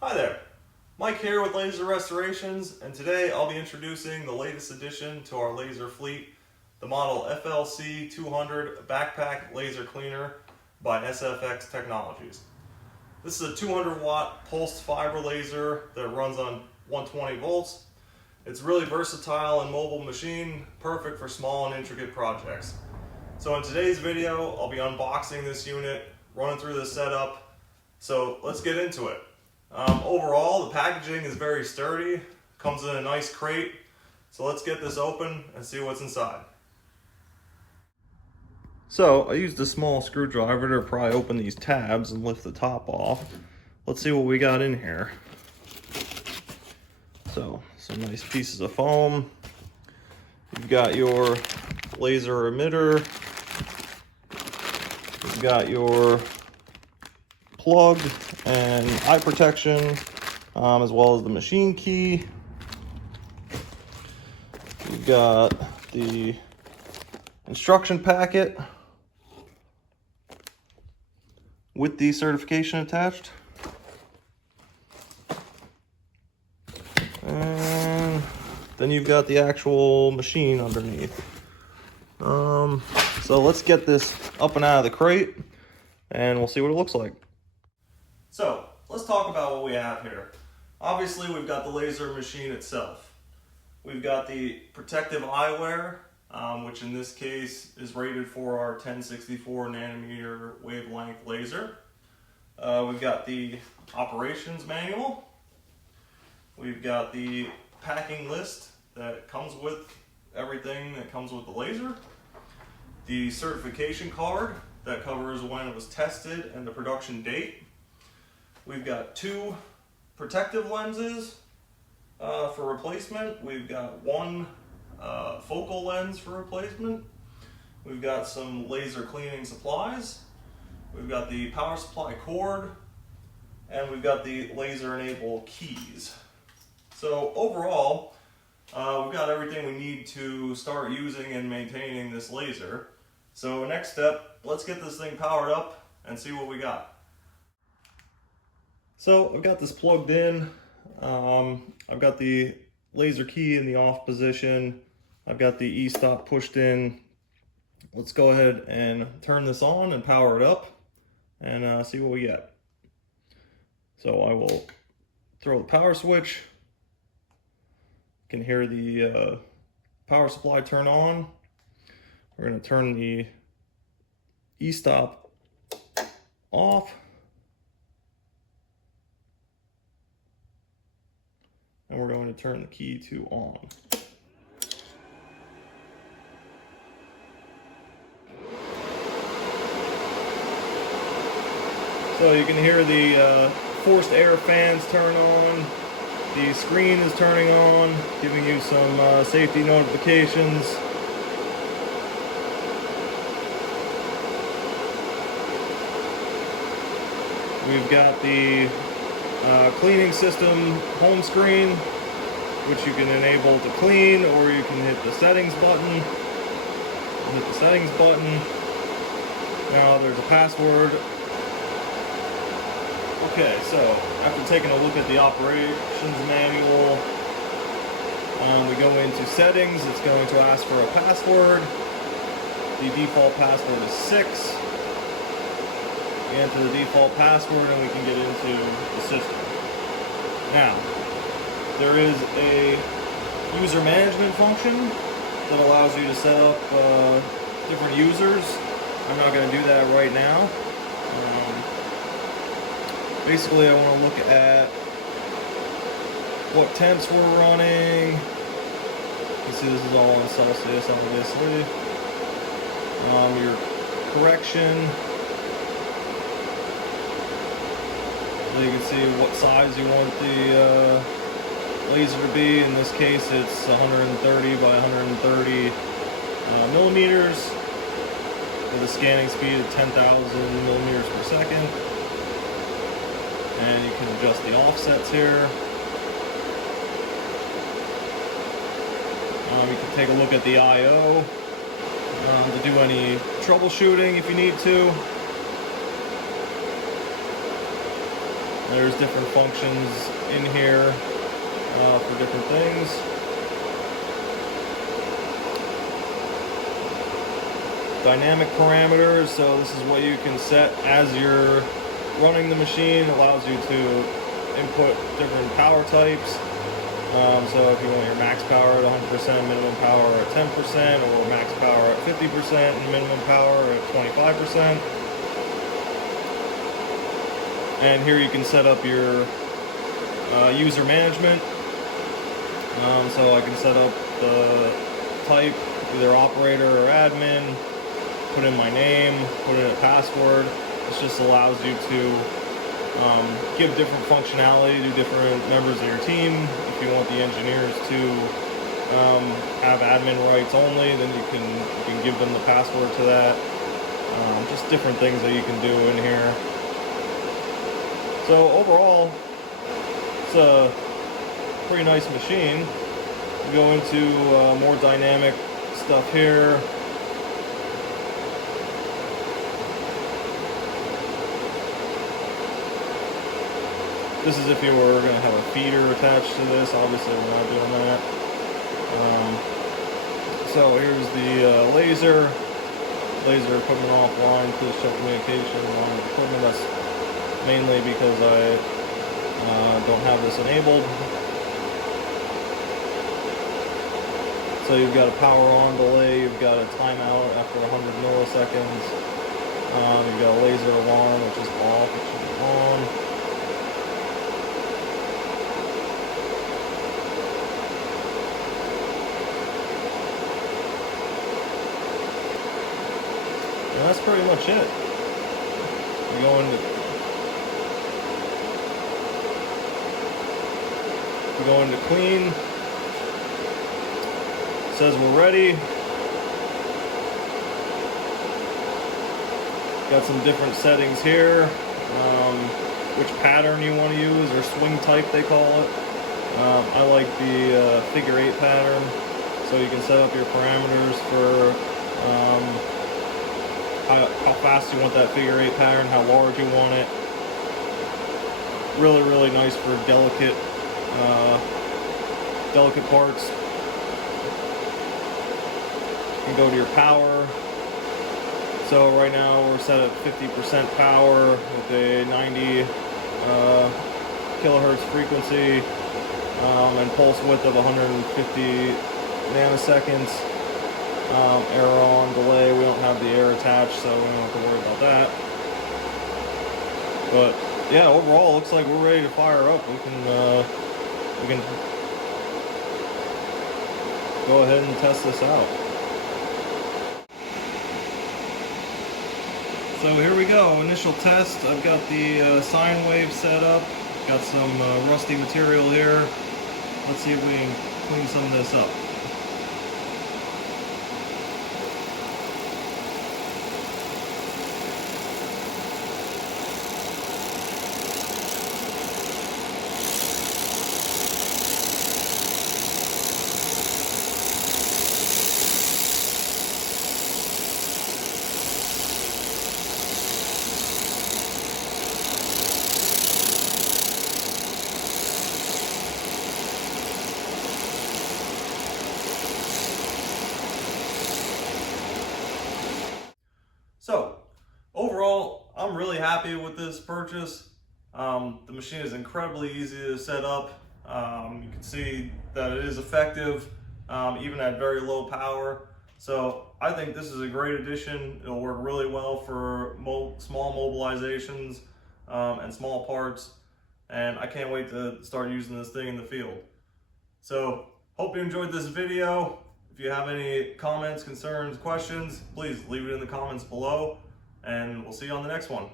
Hi there, Mike here with Laser Restorations, and today I'll be introducing the latest addition to our laser fleet, the model FLC-200 Backpack Laser Cleaner by SFX Technologies. This is a 200 watt pulsed fiber laser that runs on 120 volts. It's really versatile and mobile machine, perfect for small and intricate projects. So in today's video, I'll be unboxing this unit, running through the setup, so let's get into it. Overall, the packaging is very sturdy, comes in a nice crate, so let's get this open and see what's inside. So I used a small screwdriver to pry open these tabs and lift the top off. Let's see what we got in here. So some nice pieces of foam. You've got your laser emitter. You've got your plug and eye protection, as well as the machine key. You've got the instruction packet with the certification attached. And then you've got the actual machine underneath. So let's get this up and out of the crate and we'll see what it looks like. So let's talk about what we have here. Obviously we've got the laser machine itself. We've got the protective eyewear, which in this case is rated for our 1064 nanometer wavelength laser. We've got the operations manual. We've got the packing list that comes with everything that comes with the laser. The certification card that covers when it was tested and the production date. We've got two protective lenses for replacement. We've got one focal lens for replacement. We've got some laser cleaning supplies. We've got the power supply cord, and we've got the laser enable keys. So overall, we've got everything we need to start using and maintaining this laser. So next step, let's get this thing powered up and see what we got. So I've got this plugged in. I've got the laser key in the off position. I've got the e-stop pushed in. Let's go ahead and turn this on and power it up and see what we get. So I will throw the power switch. You can hear the power supply turn on. We're going to turn the e-stop off. And we're going to turn the key to on. So you can hear the forced air fans turn on. The screen is turning on, giving you some safety notifications. We've got the cleaning system home screen, which you can enable to clean, or you can hit the settings button. Hit the settings button. Now there's a password. Okay, so after taking a look at the operations manual, we go into settings. It's going to ask for a password. The default password is 6. We enter the default password and we can get into the system. Now, there is a user management function that allows you to set up different users. I'm not going to do that right now. Basically, I want to look at what temps we're running. You can see this is all in Celsius, obviously. Your correction. So you can see what size you want the laser to be. In this case, it's 130 by 130 millimeters with a scanning speed of 10,000 millimeters per second. And you can adjust the offsets here. You can take a look at the I/O to do any troubleshooting if you need to. There's different functions in here for different things. Dynamic parameters, so this is what you can set as you're running the machine. It allows you to input different power types. So if you want your max power at 100%, minimum power at 10%, or max power at 50% and minimum power at 25%. And here you can set up your user management. So I can set up the type, either operator or admin, put in my name, put in a password. This just allows you to give different functionality to different members of your team. If you want the engineers to have admin rights only, then you can give them the password to that. Just different things that you can do in here. So overall, it's a pretty nice machine. We go into more dynamic stuff here. This is if you were going to have a feeder attached to this. Obviously, we're not doing that. So here's the laser equipment offline. Please check communication on equipment. That's mainly because I don't have this enabled. So you've got a power on delay. You've got a timeout after 100 milliseconds. You've got a laser alarm, which is off. It should be on. And that's pretty much it. We go into clean. It says we're ready. Got some different settings here. Which pattern you want to use, or swing type they call it. I like the figure 8 pattern, so you can set up your parameters for how fast you want that figure 8 pattern, how large you want it. Really, really nice for delicate parts. You can go to your power. So right now we're set at 50% power with a 90 kilohertz frequency and pulse width of 150 nanoseconds. Error on delay, we don't have the air attached, so we don't have to worry about that. But yeah, overall, it looks like we're ready to fire up. We can go ahead and test this out. So here we go, initial test. I've got the sine wave set up. Got some rusty material here. Let's see if we can clean some of this up. So, overall, I'm really happy with this purchase. The machine is incredibly easy to set up. You can see that it is effective, even at very low power. So, I think this is a great addition. It'll work really well for small mobilizations and small parts. And I can't wait to start using this thing in the field. So, hope you enjoyed this video. If you have any comments, concerns, questions, please leave it in the comments below, and we'll see you on the next one.